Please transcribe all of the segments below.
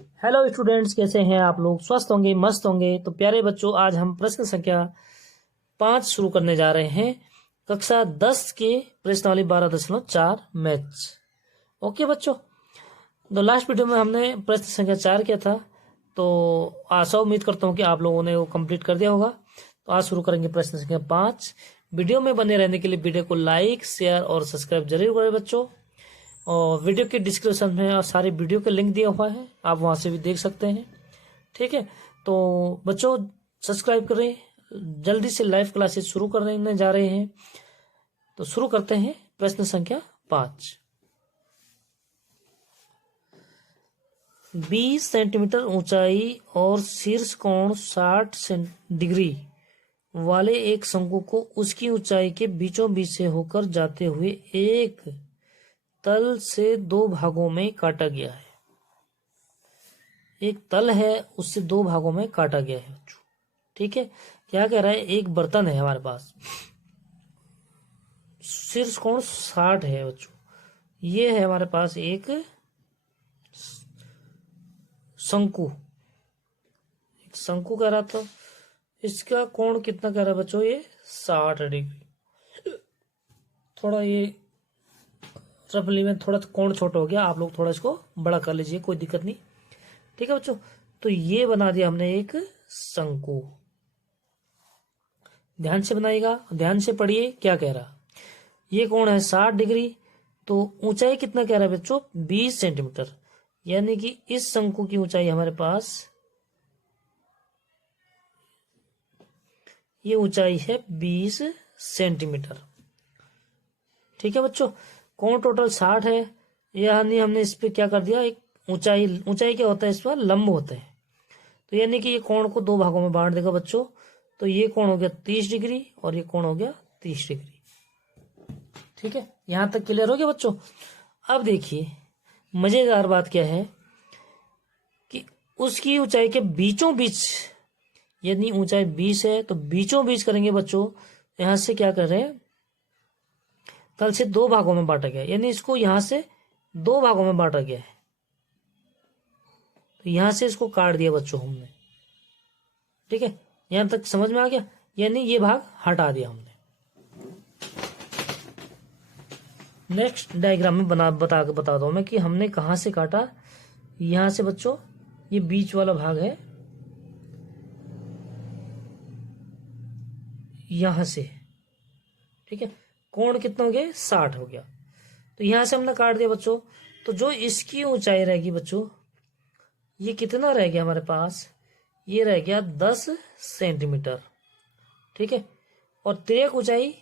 Hello students, कैसे हैं आप लोग? स्वस्थ होंगे, मस्त होंगे। तो प्यारे बच्चों, आज हम प्रश्न संख्या 5 शुरू करने जा रहे हैं। कक्षा 10 के प्रश्नावली 12.4 मैथ्स। ओके बच्चों, तो लास्ट वीडियो में हमने प्रश्न संख्या 4 किया था, तो आशा उम्मीद करता हूँ कि आप लोगों ने वो कंप्लीट कर दिया होगा। तो आज शुरू करेंगे प्रश्न संख्या 5। वीडियो में बने रहने के लिए वीडियो को लाइक, शेयर और सब्सक्राइब जरूर करें बच्चों। और वीडियो के डिस्क्रिप्शन में और सारी वीडियो का लिंक दिया हुआ है, आप वहां से भी देख सकते हैं। ठीक है, तो बच्चों सब्सक्राइब करें। जल्दी से लाइव क्लासेस शुरू करने जा रहे हैं, तो शुरू करते हैं प्रश्न संख्या 5। 20 सेंटीमीटर ऊंचाई और शीर्ष कोण 60 डिग्री वाले एक शंकु को उसकी ऊंचाई के बीचों बीच से होकर जाते हुए एक तल से 2 भागों में काटा गया है। एक तल है, उससे 2 भागों में काटा गया है बच्चों। ठीक है, क्या कह रहा है? एक बर्तन है हमारे पास, शीर्ष कोण 60 है बच्चों। ये है हमारे पास एक शंकु, एक शंकु कह रहा था। इसका कोण कितना कह रहा है बच्चों? ये 60 डिग्री। थोड़ा ये रफली में थोड़ा कोण छोटा हो गया, आप लोग थोड़ा इसको बड़ा कर लीजिए, कोई दिक्कत नहीं। ठीक है बच्चों, तो ये बना दिया हमने एक शंकु। ध्यान से बनाइएगा, ध्यान से पढ़िए क्या कह रहा। ये कोण है 60 डिग्री, तो ऊंचाई कितना कह रहा है बच्चों? 20 सेंटीमीटर। यानी कि इस शंकु की ऊंचाई हमारे पास, ये ऊंचाई है 20 सेंटीमीटर। ठीक है बच्चों, कोण टोटल 60 है, यानी हमने इस पे क्या कर दिया, एक ऊंचाई। ऊंचाई क्या होता है? इस पर लंब होता है। तो यानी कि ये कोण को 2 भागों में बांट देगा बच्चों। तो ये कोण हो गया 30 डिग्री और ये कोण हो गया 30 डिग्री। ठीक है, यहां तक क्लियर हो गया बच्चों। अब देखिए मजेदार बात क्या है कि उसकी ऊंचाई के बीचों बीच, यानी ऊंचाई 20 है तो बीचों बीच करेंगे बच्चों। यहां से क्या कर रहे हैं? तल से 2 भागों में बांटा गया, यानी इसको यहां से 2 भागों में बांटा गया है। तो यहां से इसको काट दिया बच्चों हमने। ठीक है, यहां तक समझ में आ गया? यानी ये भाग हटा दिया हमने। नेक्स्ट डायग्राम में बता दो मैं कि हमने कहां से काटा। यहां से बच्चों, ये बीच वाला भाग है, यहां से। ठीक है, कोण कितना हो गया? 60 हो गया। तो यहां से हमने काट दिया बच्चों। तो जो इसकी ऊंचाई रहेगी बच्चों, ये कितना रह गया हमारे पास? ये रह गया 10 सेंटीमीटर। ठीक है, और तिर्यक ऊंचाई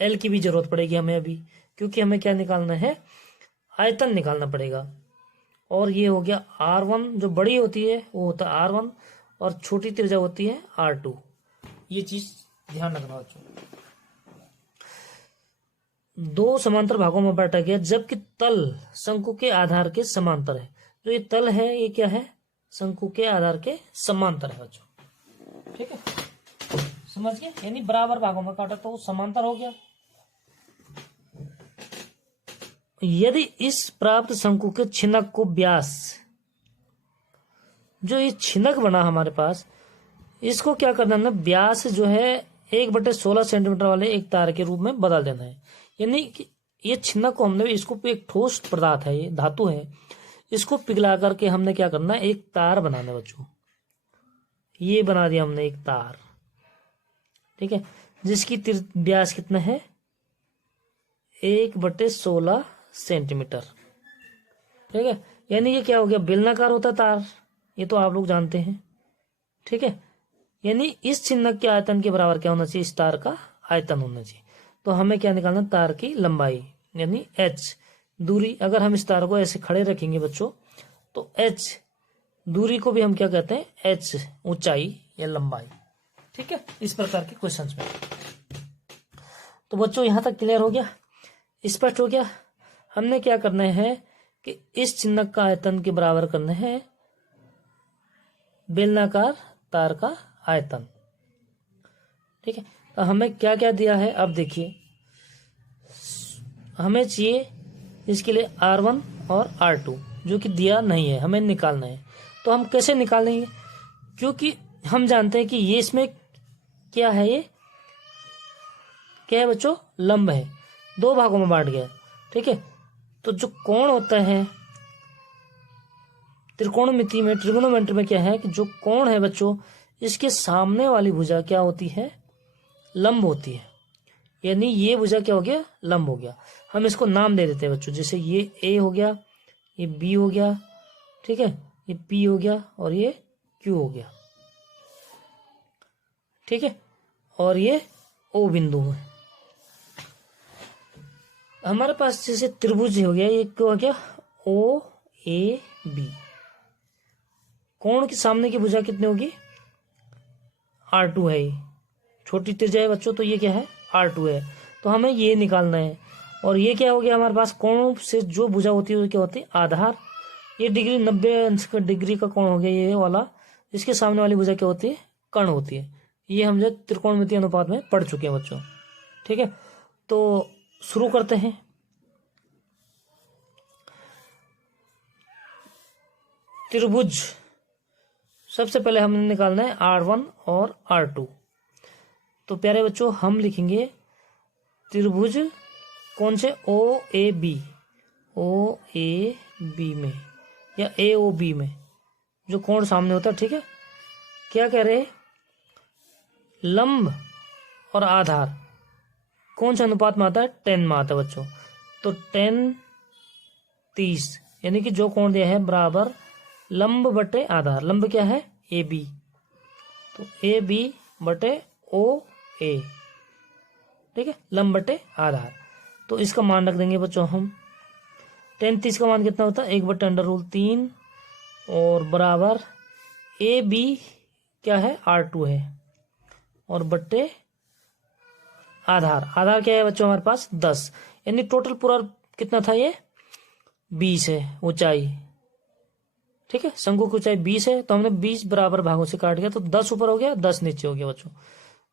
एल की भी जरूरत पड़ेगी हमें अभी, क्योंकि हमें क्या निकालना है? आयतन निकालना पड़ेगा। और ये हो गया R1, जो बड़ी होती है वो होता है R1 और छोटी त्रिज्या होती है R2। ये चीज ध्यान रखना बच्चों। 2 समांतर भागों में बांटा गया, जबकि तल शंकु के आधार के समांतर है। जो ये तल है, ये क्या है? शंकु के आधार के समांतर है बच्चों। ठीक है, समझ गए? यानी बराबर भागों में काटा तो वो समांतर हो गया। यदि इस प्राप्त शंकु के छिनक को व्यास, जो ये छिनक बना हमारे पास, इसको क्या करना है? व्यास जो है 1/16 सेंटीमीटर वाले एक तार के रूप में बदल देना है। यानी कि ये छिनक को हमने, इसको एक ठोस पदार्थ है, ये धातु है, इसको पिघला करके हमने क्या करना है? एक तार बनाना है बच्चों। ये बना दिया हमने एक तार। ठीक है, जिसकी व्यास कितना है? 1/16 सेंटीमीटर। ठीक है, यानी ये क्या हो गया? बेलनाकार होता है तार, ये तो आप लोग जानते हैं। ठीक है, यानी इस छिन्नक के आयतन के बराबर क्या होना चाहिए? इस तार का आयतन होना चाहिए। तो हमें क्या निकालना? तार की लंबाई, यानी h दूरी। अगर हम इस तार को ऐसे खड़े रखेंगे बच्चों, तो h दूरी को भी हम क्या कहते हैं? h ऊंचाई या लंबाई। ठीक है, इस प्रकार के क्वेश्चंस में। तो बच्चों यहां तक क्लियर हो गया, स्पष्ट हो गया? हमने क्या करना है कि इस चिन्हक का आयतन के बराबर करना है बेलनाकार तार का आयतन। ठीक है, तो हमें क्या क्या दिया है अब देखिए। हमें चाहिए इसके लिए R1 और R2। जो कि दिया नहीं है, हमें निकालना है। तो हम कैसे निकालेंगे, क्योंकि हम जानते हैं कि ये इसमें क्या है, ये क्या है बच्चों, लंब है, दो भागों में बांट गया। ठीक है, तो जो कोण होता है त्रिकोणमिति में, ट्रिगोनोमेट्री में क्या है कि जो कोण है बच्चों, इसके सामने वाली भुजा क्या होती है, लंब होती है। यानी ये भुजा क्या हो गया, लंब हो गया। हम इसको नाम दे देते हैं बच्चों, जैसे ये ए हो गया, ये बी हो गया, ठीक है, ये पी हो गया और ये क्यू हो गया। ठीक है, और ये ओ बिंदु है हमारे पास। जैसे त्रिभुज हो गया, ये क्या हो गया, ओ ए बी। कोण के सामने की भुजा कितनी होगी, R2 है, ये छोटी त्रिज्या है बच्चों, तो ये क्या है, R2 है। तो हमें ये निकालना है। और ये क्या हो गया हमारे पास, कोण से जो भुजा होती है वो क्या होती है, आधार। ये डिग्री 90 अंश का डिग्री का कोण हो गया ये वाला। इसके सामने वाली भुजा क्या होती है, कर्ण होती है। ये हम जो त्रिकोणमितीय अनुपात में पढ़ चुके हैं बच्चों। ठीक है, तो शुरू करते हैं। त्रिभुज सबसे पहले हमने निकालना है R1 और R2। तो प्यारे बच्चों हम लिखेंगे त्रिभुज कौन से, ओ A B, O A B में या ए ओ बी में जो कोण सामने होता है। ठीक है, क्या कह रहे हैं, लंब और आधार कौन सा अनुपात में आता है, 10 में आता है बच्चों। तो 10 30, यानी कि जो कोण दिया है बराबर लंब बटे आधार। लंब क्या है, ए बी, तो ए बी बटे ओ ए। ठीक है, लंब बटे आधार। तो इसका मान रख देंगे बच्चों हम। 10 30 का मान कितना होता है, 1/√3 और बराबर ए बी क्या है, R2 है, और बट्टे आधार। आधार क्या है बच्चों हमारे पास 10, यानी टोटल पूरा कितना था, ये 20 है ऊंचाई। ठीक है, शंकु की ऊंचाई 20 है, तो हमने 20 बराबर भागों से काट गया, तो 10 ऊपर हो गया 10 नीचे हो गया बच्चों।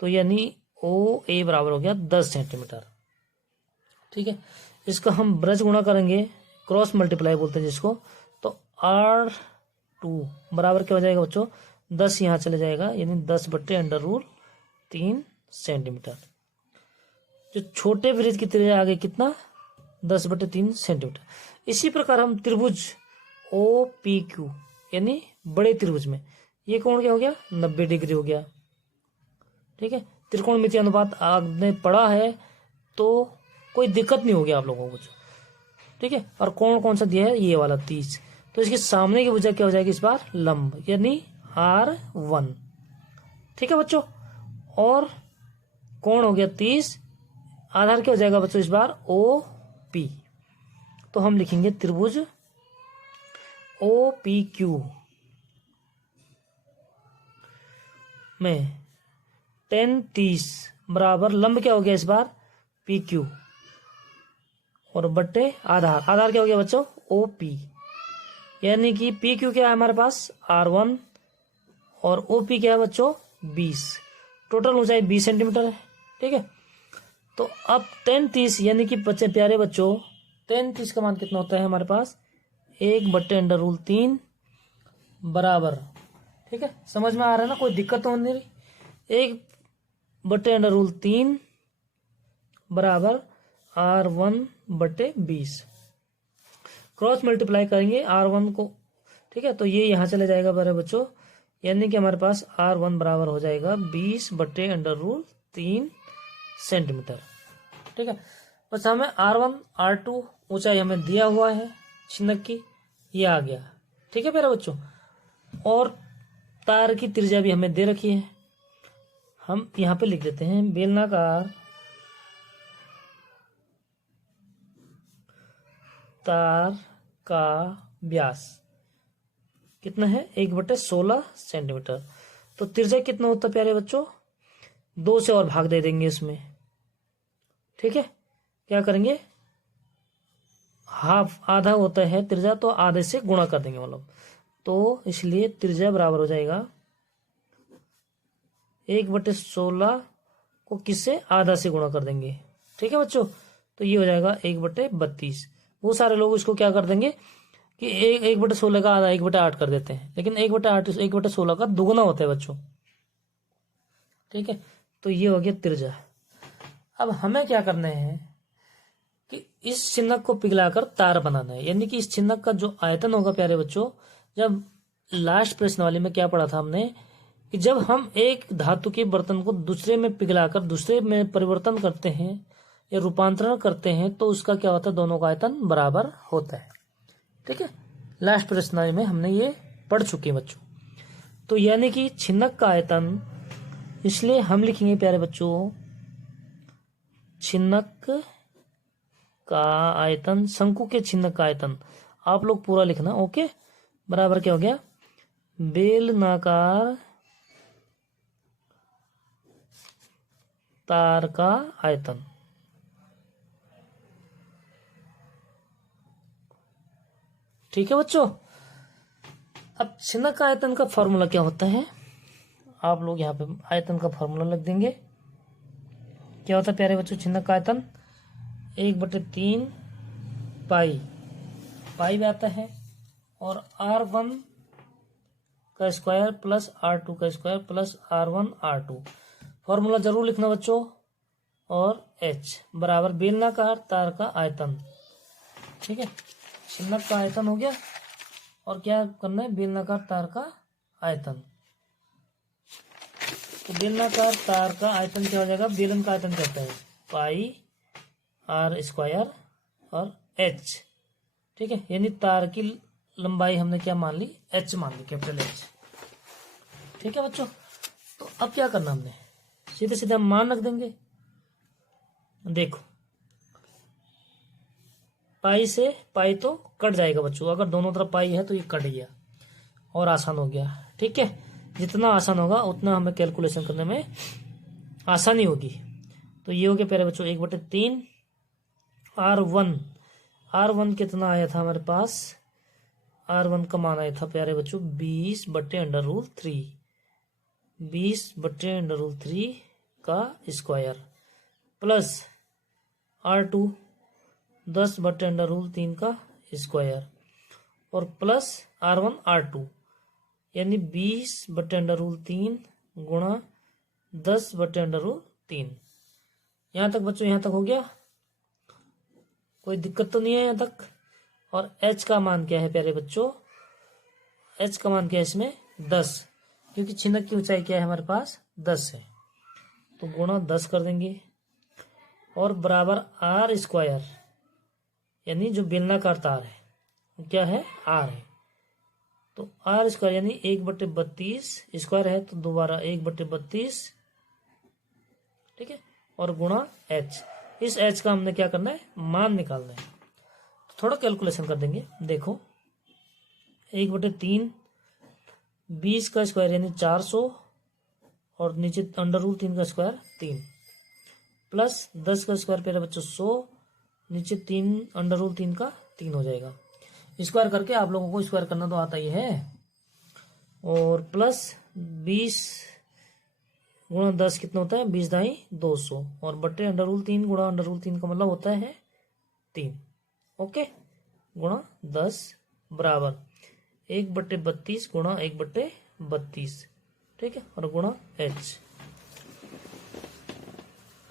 तो यानी ओ ए बराबर हो गया 10 सेंटीमीटर। ठीक है, इसका हम ब्रज गुणा करेंगे, क्रॉस मल्टीप्लाई बोलते हैं जिसको। तो R2 बराबर क्या हो जाएगा बच्चों, 10 यहाँ चले जाएगा, यानी 10/√3 सेंटीमीटर। जो छोटे वृत्त की त्रिज्या आ गई कितना, 10/3 सेंटीमीटर। इसी प्रकार हम त्रिभुज ओ पी क्यू यानी बड़े त्रिभुज में ये कोण क्या हो गया, 90 डिग्री हो गया। ठीक है, त्रिकोणमितीय अनुपात आपने पढ़ा है तो कोई दिक्कत नहीं होगी आप लोगों को। ठीक है, और कोण कौन सा दिया है, ये वाला 30। तो इसके सामने की भुजा क्या हो जाएगी इस बार, लंब, यानी R1। ठीक है बच्चों, और कोण हो गया 30, आधार क्या हो जाएगा बच्चों इस बार, ओ पी। तो हम लिखेंगे त्रिभुज ओ पी क्यू में 10 30 बराबर लंब क्या हो गया इस बार, पी क्यू, और बट्टे आधार। आधार क्या हो गया बच्चों, ओ पी, यानी कि पी क्यू क्या है हमारे पास, R1, और ओ पी क्या है बच्चों, 20। टोटल ऊंचाई 20 सेंटीमीटर है। ठीक है, तो अब 10 30 यानी कि बच्चे प्यारे बच्चों 10 30 का मान कितना होता है हमारे पास, 1/√3 बराबर। ठीक है, समझ में आ रहा है ना, कोई दिक्कत तो नहीं रही। 1/√3 बराबर R1/20। क्रॉस मल्टीप्लाई करेंगे R1 को। ठीक है, तो ये यहाँ चले जाएगा बड़े बच्चों, यानी कि हमारे पास R1 बराबर हो जाएगा 20/√3 सेंटीमीटर। ठीक है, बस हमें R1 R2 ऊंचाई हमें दिया हुआ है छिन्नक की, ये आ गया। ठीक है मेरे बच्चों, और तार की त्रिज्या भी हमें दे रखी है। हम यहाँ पे लिख देते हैं बेलनाकार तार का व्यास कितना है, 1/16 सेंटीमीटर। तो त्रिज्या कितना होता है प्यारे बच्चों, 2 से और भाग दे देंगे इसमें। ठीक है, क्या करेंगे, हाफ, आधा होता है त्रिज्या, तो आधे से गुणा कर देंगे मतलब। तो इसलिए त्रिज्या बराबर हो जाएगा 1/16 को किससे, आधा से गुणा कर देंगे। ठीक है बच्चों, तो ये हो जाएगा 1/32। वो सारे लोग इसको क्या कर देंगे, कि 1/16 का आधा 1/8 कर देते हैं, लेकिन 1/8 1/16 का दुगना होता है बच्चों। ठीक है, तो ये हो गया त्रिज्या। अब हमें क्या करना है कि इस चिन्हक को पिघलाकर तार बनाना है, यानी कि इस चिन्हक का जो आयतन होगा प्यारे बच्चों, जब लास्ट प्रश्नावली में क्या पढ़ा था हमने कि जब हम एक धातु के बर्तन को दूसरे में पिघलाकर दूसरे में परिवर्तन करते हैं या रूपांतरण करते हैं तो उसका क्या होता है, दोनों का आयतन बराबर होता है। ठीक है, लास्ट प्रश्नावली में हमने ये पढ़ चुके हैं बच्चों। तो यानी कि छिन्नक का आयतन, इसलिए हम लिखेंगे प्यारे बच्चों छिन्नक का आयतन, शंकु के छिन्नक का आयतन, आप लोग पूरा लिखना। ओके, बराबर क्या हो गया, बेलनाकार तार का आयतन। ठीक है बच्चों, अब छिन्नक का आयतन का फॉर्मूला क्या होता है, आप लोग यहाँ पे आयतन का फॉर्मूला लिख देंगे। क्या होता है प्यारे बच्चों छिन्नक का आयतन, 1/3 पाई भी आता है, और R1 का स्क्वायर प्लस R2 का square plus R1 R2, formula जरूर लिखना बच्चों। और H बराबर बेलनाकार तार का आयतन। ठीक है, छिन्नक का आयतन हो गया, और क्या करना है, बेलनाकार तार का आयतन। तो बेलनाकार तार का आयतन क्या हो जाएगा, बेलन का आयतन कहता है पाई R² और H। ठीक है, यानी तार की लंबाई हमने क्या मान ली, H मान ली, कैपिटल H। ठीक है बच्चों, तो अब क्या करना, हमने सीधे सीधे हम मान रख देंगे। देखो पाई से पाई तो कट जाएगा बच्चों, अगर दोनों तरफ पाई है तो ये कट गया और आसान हो गया। ठीक है, जितना आसान होगा उतना हमें कैलकुलेशन करने में आसानी होगी। तो ये हो गया प्यारे बच्चों 1/3 R1 कितना आया था हमारे पास, R1 का मान आया था प्यारे बच्चों 20/√3, 20/√3 का स्क्वायर, प्लस R2 10/√3 का स्क्वायर, और प्लस R1 R2, यानी 20/√3 गुणा 10/√3। यहाँ तक बच्चों, यहाँ तक हो गया, कोई दिक्कत तो नहीं है यहाँ तक। और H का मान क्या है प्यारे बच्चों, H का मान क्या है इसमें 10, क्योंकि छिन्नक की ऊंचाई क्या है हमारे पास 10 है, तो गुणा 10 कर देंगे, और बराबर R², यानी जो बेलनाकार तार है क्या है R है, तो R² यानी 1/32 स्क्वायर है, तो दोबारा 1/32। ठीक है, और गुणा H, इस H का हमने क्या करना है, मान निकालना है। तो थोड़ा कैलकुलेशन कर देंगे। देखो 1/3 20 का स्क्वायर यानी 400, और नीचे √3 का स्क्वायर 3, प्लस 10 का स्क्वायर पेरा बच्चों 100, नीचे 3 √3 का 3 हो जाएगा। स्क्वायर करके आप लोगों को स्क्वायर करना तो आता ही है, और प्लस 20 गुणा 10 कितना होता है, 20 दाई 200, और बट्टे √3 गुणा √3 का मतलब होता है 3। ओके, गुणा 10 बराबर 1/32 गुणा 1/32। ठीक है, और गुणा H।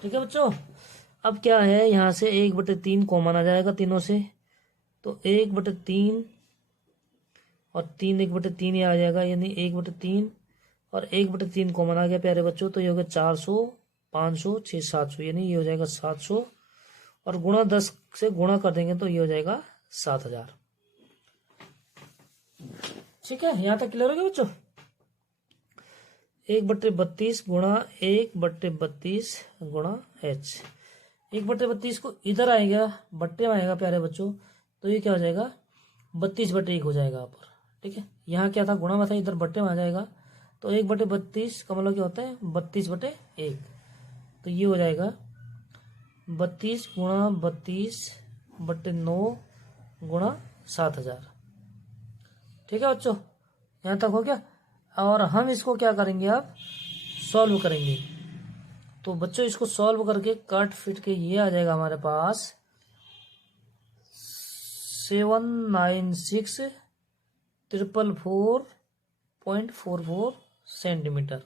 ठीक है बच्चों, अब क्या है, यहाँ से 1/3 कॉमन आ जाएगा तीनों से, तो 1/3 और 3 1/3 ही आ जाएगा, यानी 1/3 और 1/3 कॉमन आ गया प्यारे बच्चों, तो ये हो गया 400 500 6 700, यानी ये हो जाएगा 700, और गुणा 10 से गुणा कर देंगे तो ये हो जाएगा 7000। ठीक है, यहाँ तक क्लियर हो गया बच्चों। 1/32 गुणा 1/32 गुणा H, 1/32 को इधर आएगा, बट्टे में आएगा प्यारे बच्चों, तो ये क्या हो जाएगा 32/1 हो जाएगा यहाँ पर। ठीक है, यहाँ क्या था, गुणा में था, इधर बट्टे में आ जाएगा, तो 1/32 का मतलब क्या होता है 32/1, तो ये हो जाएगा 32 गुणा 32/9 गुणा 7000। ठीक है बच्चों, यहाँ तक हो गया। और हम इसको क्या करेंगे, अब सॉल्व करेंगे। तो बच्चों इसको सॉल्व करके काट फिट के ये आ जाएगा हमारे पास 796,444.44 सेंटीमीटर।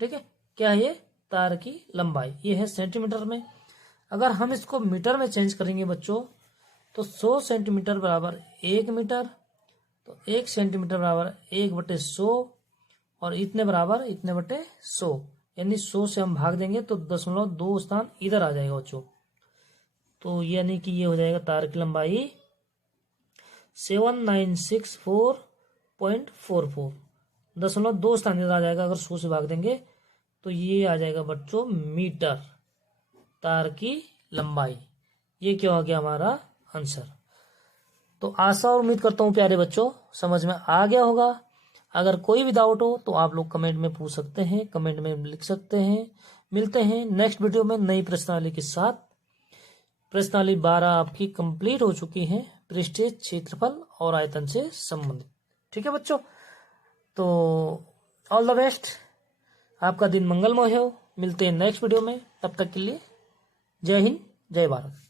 ठीक है, क्या है ये? तार की लंबाई। ये है सेंटीमीटर में। अगर हम इसको मीटर में चेंज करेंगे बच्चों, तो 100 सेंटीमीटर बराबर 1 मीटर, तो 1 सेंटीमीटर बराबर 1/100, और इतने बराबर इतने बटे 100, यानी 100 से हम भाग देंगे तो 0.2 स्थान इधर आ जाएगा बच्चों। तो यानी कि ये हो जाएगा तार की लंबाई 796.444, 0.2 स्थान इधर आ जाएगा। अगर 100 से भाग देंगे तो ये आ जाएगा बच्चों मीटर, तार की लंबाई। ये क्या हो गया हमारा आंसर। तो आशा और उम्मीद करता हूँ प्यारे बच्चों समझ में आ गया होगा। अगर कोई भी डाउट हो तो आप लोग कमेंट में पूछ सकते हैं, कमेंट में लिख सकते हैं। मिलते हैं नेक्स्ट वीडियो में नई प्रश्नावली के साथ। प्रश्नावली 12 आपकी कंप्लीट हो चुकी है, पृष्ठीय क्षेत्रफल और आयतन से संबंधित। ठीक है बच्चों, तो ऑल द बेस्ट, आपका दिन मंगलमय हो। मिलते हैं नेक्स्ट वीडियो में, तब तक के लिए जय हिंद जय भारत।